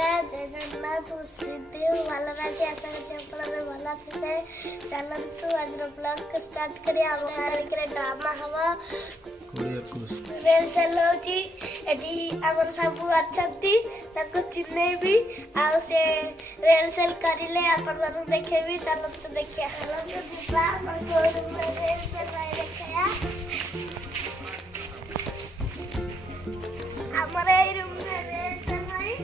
नमस्कार जय जगन्नाथ सिद्धि भल राखी आशा करते भल थे चलतु आज ब्लॉग को स्टार्ट करिए आम गाँव ड्रामा हम रेलसेल होमर सब अच्छा चिन्हबी आसे रेलसेल करें आपण देखेबी चलतु देखिए हमारे रूम में रेलसेल है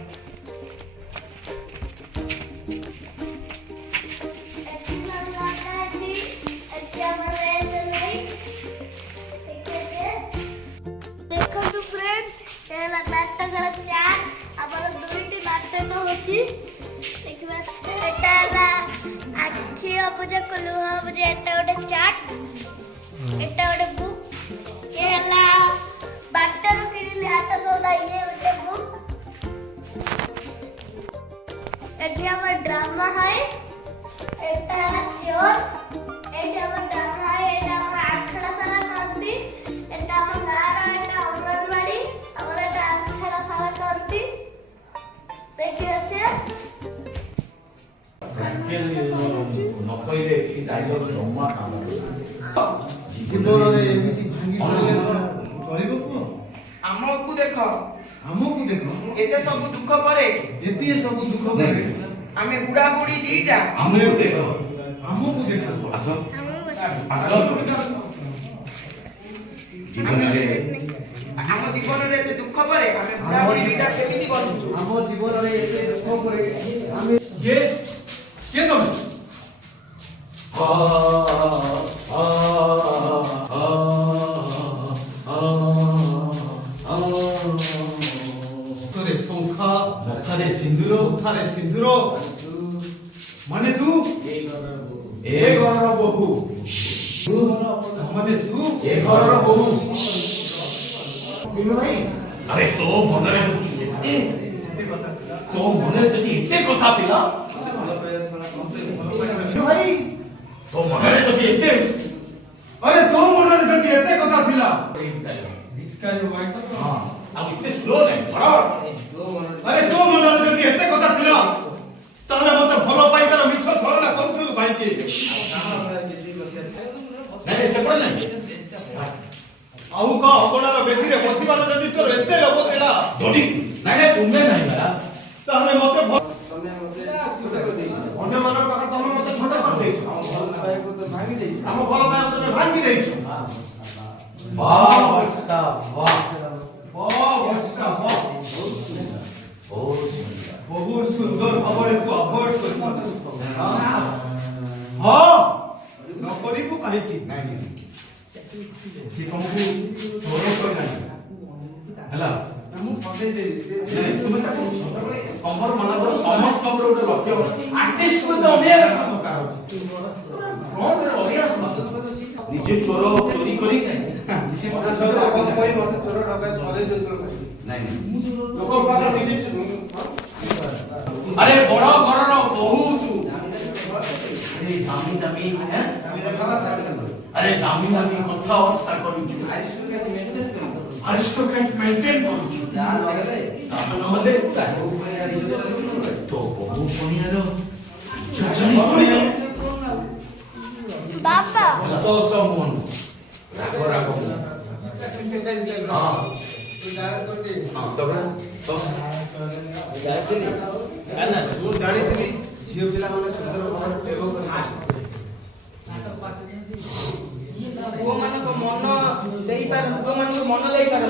देखो तो फ्रेंड नाटक चार आमर दुईटी नाटक होची देखिबा एटा आखी अबुजे लुह अबुजे एटा गोटे चाट एटा गोटे बुक ये हला बाटर किनिले हाथ सौदा ये गोटे बुक एठी हमर ड्रामा है एटा चोर एटा हमर ड्रामा है एटा हमर आठड़ा सारा करती एटा हमर गार एटा अंगनवाड़ी हमर एटा आठड़ा सारा करती देखिए नकइले कि डायलॉग जम्मा काम जीवନରେ ଏମିତି ଭାଙ୍ଗି ପଡ଼ିଲେ କଣ ଚଳିବ କୁହ? ଆମକୁ ଦେଖ ଏତେ ସବୁ ଦୁଃଖ ପରେ ଆମେ ବୁଢା ବୁଢୀ ଦିଟା ଆମକୁ ଦେଖ ଆସ ଆସ ଜୀବନରେ ଆମ ଜୀବନରେ ଏତେ ଦୁଃଖ ପରେ ଆମେ ବୁଢା ବୁଢୀ ଦିଟା କେମିତି ବଞ୍ଚୁଛୁ ଆମ ଜୀବନରେ ଏତେ ଦୁଃଖ ପରେ ଆମେ କିଏ ତମେ তোরে সংখ্যা মথারে সিন্দুর মানে তু এ ঘরর বহু মানে তু এ ঘরর বহু আরে তো মନରେ যদি এতে কথা ଥିଲା ভাই তো মନରେ যদি এতে আরে তো মନରେ যদি এতে কথা ଥିଲା ହଁ ଆଉ ଏତେ ସ୍ଲୋ ନାହିଁ ବରାବର আরে তো মନରେ যদি এতে কথা ଥିଲା তাহলে মতে ভাল পাইতার মিছ ছলনা করুছিল ভাইকে ନାଇଁ ନାଇଁ ସେପଟେ ନାହିଁ ଆଉ କ ଅଗଣାର ବେଦିରେ ବସିବାର ଯଦି ତୋର ଏତେ ଲୋଭ ଥିଲା ଯଦି ନାଇଁ ନାଇଁ ତୁମେ ନାହିଁ ବାଲା ତାହେଲେ ମତେ ଅନ୍ୟମାନଙ୍କ ପାଖରେ ତମେ ମତେ ଛୋଟ କରିଦେଇଛ ଆମ ଭଲ ପାଇବାକୁ ତମେ ଭାଙ୍ଗି ଦେଇଛ ବାଃ ବର୍ଷା ବାଃ ବହୁତ ସୁନ୍ଦର ଭାବରେ ତୁ ଆଭଏଡ କରିପାରିଛୁ ନ କରିବୁ କାହିଁକି ସେ ତମକୁ ଚୋର କରିନାହିଁ ହେଲା ତୁମେ ତାକୁ ସଦାବେଳେ ତମର ମାନଙ୍କର ସମସ୍ତଙ୍କର ଗୋଟେ ଲକ୍ଷ୍ୟ ଆର୍ଟିଷ୍ଟ ତ ଅନେକ ଦରକାର ଅଛି କଣ করে ଅଡ଼ିଆନ୍ସ ନିଜେ ଚୋର ଚୋରି କରି ଲୋକ ପାଖରେ ନିଜେ ଆରେ ବଡ଼ ଘରର ବହୁତ ଦାମୀ ଦାମୀ ଆରେ ଦାମୀ ଦାମୀ କଥାବାର୍ତ୍ତା କରୁଛୁ ଆରିଷ୍ଟୋକ୍ରାଟ ମେଣ୍ଟେନ କରୁଛୁ ନହେଲେ ତ ବହୁ ପଣିଆର ଜଜନି ପଣିଆ बाबा ତ ସମନ ରାଗ ରାଗ ହଁ ତାପରେ ତ ମୁଁ ଜାଣିଥିଲି ଝିଅ ପିଲାମାନେ ସୁନ୍ଦର ଭାବରେ ପ୍ରେମ କରି ପୁଅମାନଙ୍କ ମନ ଦେଇପାର ପୁଅମାନଙ୍କୁ ମନ ଦେଇପାର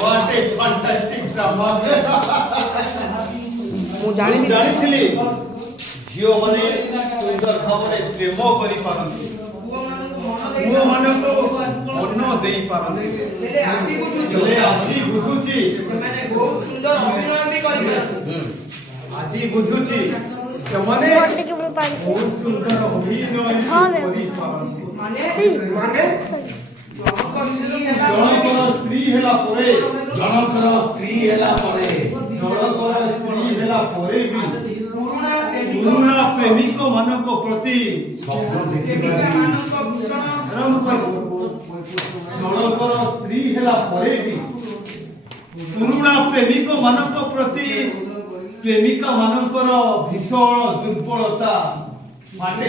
What a fantastic drama. ମୁଁ ଜାଣିଥିଲି ଝିଅ ମାନେ ସୁନ୍ଦର ଭାବରେ ପ୍ରେମ କରିପାରନ୍ତି ପୁଅମାନଙ୍କୁ ମନ ଦେଇପାରନ୍ତି ହେଲେ ଆଜି ବୁଝୁଛି ସେମାନେ ବହୁତ ସୁନ୍ଦର ଅଭିନୟ ବି କରିପାରନ୍ତି ଆଜି ବୁଝୁଛି ସେମାନେ ବହୁତ ସୁନ୍ଦର ଅଭିନୟ କରିପାରନ୍ତି ମାନେ ଜଣଙ୍କର ସ୍ତ୍ରୀ ହେଲା ପରେ ଜଣଙ୍କର ସ୍ତ୍ରୀ ହେଲା ପରେ ଜଣଙ୍କର ସ୍ତ୍ରୀ ହେଲା ପରେ ବି ପୁରୁଣା ପୁରୁଣା ପ୍ରେମିକ ମାନଙ୍କ ପ୍ରତି ପ୍ରେମିକା ମାନଙ୍କ ଭୂଷଣ ଜଣଙ୍କର ସ୍ତ୍ରୀ ହେଲା ପରେ ବି ପୁରୁଣା ପ୍ରେମିକ ମାନଙ୍କ ପ୍ରତି ପ୍ରେମିକା ମାନଙ୍କର ଭୀଷଣ ଦୁର୍ବଳତା ମାନେ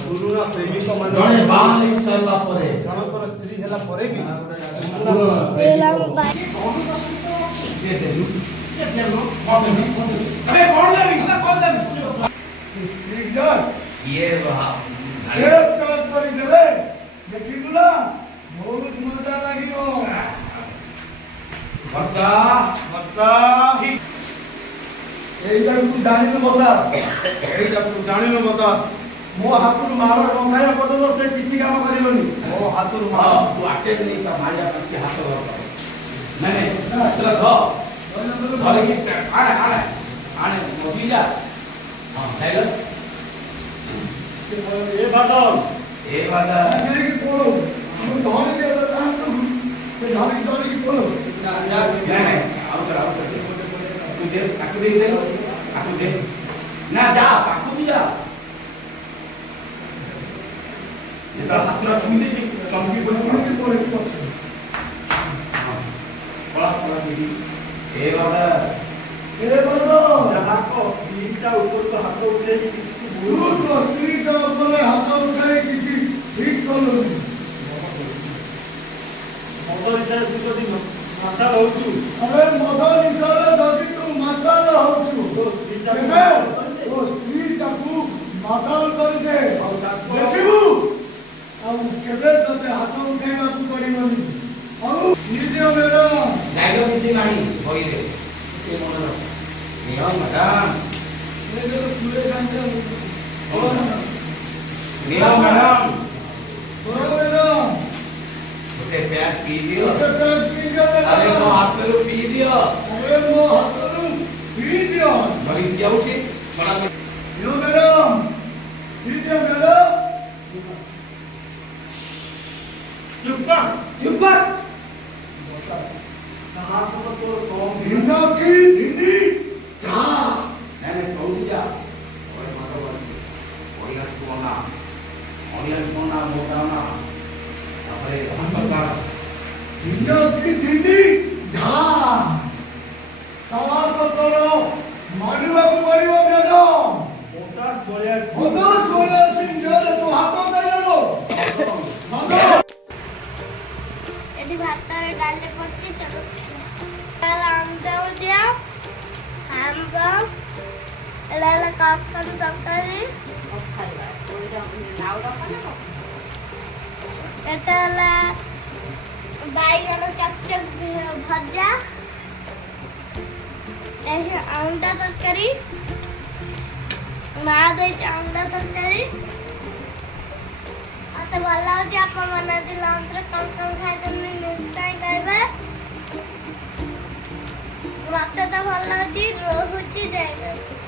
ପୁରୁଣା ପ୍ରେମିକ ଜଣେ ବାହା ହେଇ ସାରିଲା ପରେ ଜଣଙ୍କର ସ୍ତ୍ରୀ ହେଲା ପରେ ବି ଜାଣିନୁ କଥା ମୋ ହାତରୁ ମାଳ ଟଙ୍କାଏ ପର୍ଯ୍ୟନ୍ତ ସେ କିଛି କାମ କରିବନି ମୋ ହାତରୁ ତୁ ଆଟେ ନେଇ ତା ମାରିବା ପାଇଁ ହାତ ମାନେ ତୋର ଧରିକି ଆଣେ ଆଣେ ଆଣେ ମଜିଲା ହଁ ଖାଇଲ ଏ ବାଦଲ ଏ ବାଦା ଧରିକି ପଳଉ ମୁଁ ଧରିକି ସେ ଧରିକି ପଳଉ ନାଇଁ ଆଉ ତୁ ଦେ ତାକୁ ଦେଇ ଦେ ତାକୁ ଦେ ନା ଯା ପାଖକୁ ବି ଯା ଯେତେବେଳେ ହାତଟା ଛୁଇଁ ଦେଇଛି ଚମକି ପଳା ସେଠି ଏ ବାଦା ସ୍ତ୍ରୀଟା ଉପରକୁ ହାତ ଉଠେଇ ସ୍ତ୍ରୀଟା ଉପରେ ହାତ ଉଠାଇ କିଛି ଠିକ କଲୁନି ମଦ ନିଶାରେ ତୁ ଯଦି ମାତା ରହୁଛୁ ଆରେ ମଦ ନିଶାରେ ଯଦି ତୁ ମାତାଲ ହଉଛୁ ତେବେ ତୋ ସ୍ତ୍ରୀଟାକୁ ମାତାଲ କରିଦେ ଦେଖିବୁ ଆଉ କେବେ ତତେ ହାତ ଉଠେଇବାକୁ ପଡିବନି ଆଉ ନିଜ ବେଳ ଜାয়গা କିଛି ନାହିଁ କହିଲେ ଏ ମନେ ରଖ ନିୟମ ମ୍ୟାଡାମ ନିୟମ ମ୍ୟାଡାମ ଗୋଟେ ପ୍ୟାକ୍ ପିଇ ଦିଅ ଆରେ ମୋ ହାତରୁ ପିଇ ଦିଅ ଧରିକି ଯାଉଛି ଛଡ଼ା ନାଇଁ କହୁଛି ଯା ଅଡ଼ିଆନ୍ସ ବନା ମୋ ନା ତାପରେ ମାନିବାକୁ ପଡିବ ଏଠି ଭାତରେ ଡାଲି ପଡିଛି ଚलो ଅଣ୍ଡା ଭୁଜିଆ ଆମ୍ବ ଏଲା ହେଲା କାକୁଡ଼ି ତରକାରୀ এটা ହେଲା ବାଇଗଣ ଚକଚକ ଭଜା ଏହି ଅଣ୍ଡା ତରକାରୀ ମା ଦେଇଛି ଅଣ୍ଡା ତରକାରୀ ମତେ ଭଲ ଲାଗୁଛି ଆପଣମାନେ ଆଜି ଲଞ୍ଚରେ କ'ଣ କ'ଣ ଖାଇଛନ୍ତି ନିଶ୍ଚୟ କହିବେ ମତେ ତ ଭଲ ଲାଗୁଛି ରହୁଛି ଯାଇକି